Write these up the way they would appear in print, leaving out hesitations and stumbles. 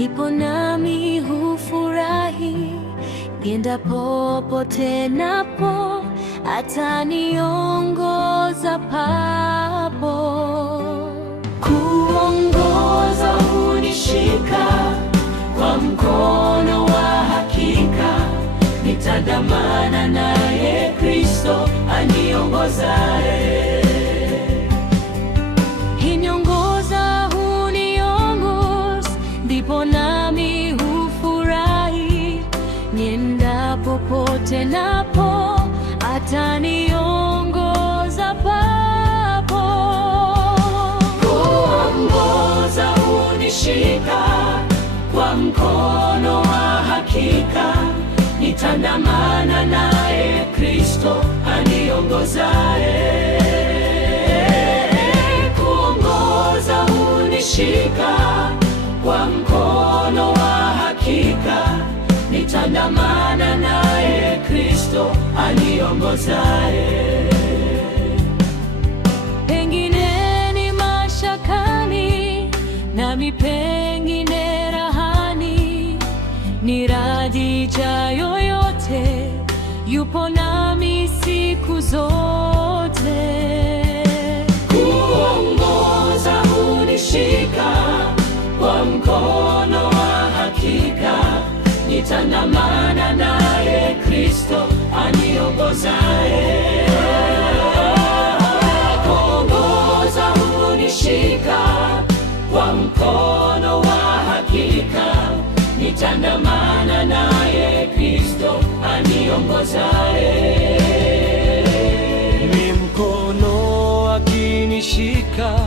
ndipo nami hufurahi. Nienda popote napo, ataniongoza papo. Kuongoza hunishika kwa mkono wa hakika, nitandamana naye Kristo aniongozaye. Hiniongoza, huniongoza, ndipo nami hufurahi. Nienda popote napo, ataniongoza papo. Kuongoza hunishika kwa mkono wa hakika, nitandamana naye Kristo aniongozaye. Kuongoza hunishika kwa mkono wa hakika, nitandamana naye Kristo aniongozaye. Pengine ni mashakani, nami pengine rahani, ni radhi ijayo yote, yupo nami siku zote. Kuongoza hunishika kwa mkono wa hakika, nitandamana naye Kristo aniongozaye. Kuongoza hunishika kwa mkono wa hakika, nitandamana naye Kristo aniongozaye. Ni mkono akinishika,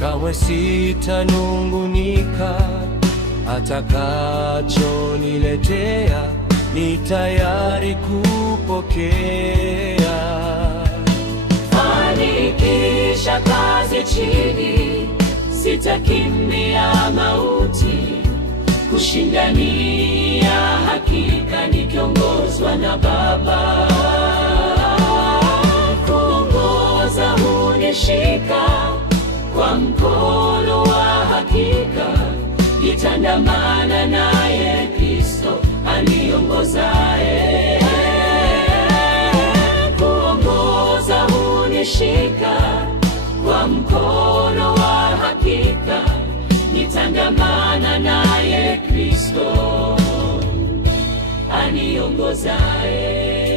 kamwe sitanungunika. Atakachoniletea ni tayari kupokea. Fanikisha kazi chini, sitakimbia mauti, kushindania hakika nikiongozwa na Baba. Kuongoza hunishika kwa mkono wa hakika, nitandamana naye Kristo aniongozaye. Kuongoza hunishika kwa mkono wa hakika, nitandamana naye Kristo aniongozaye.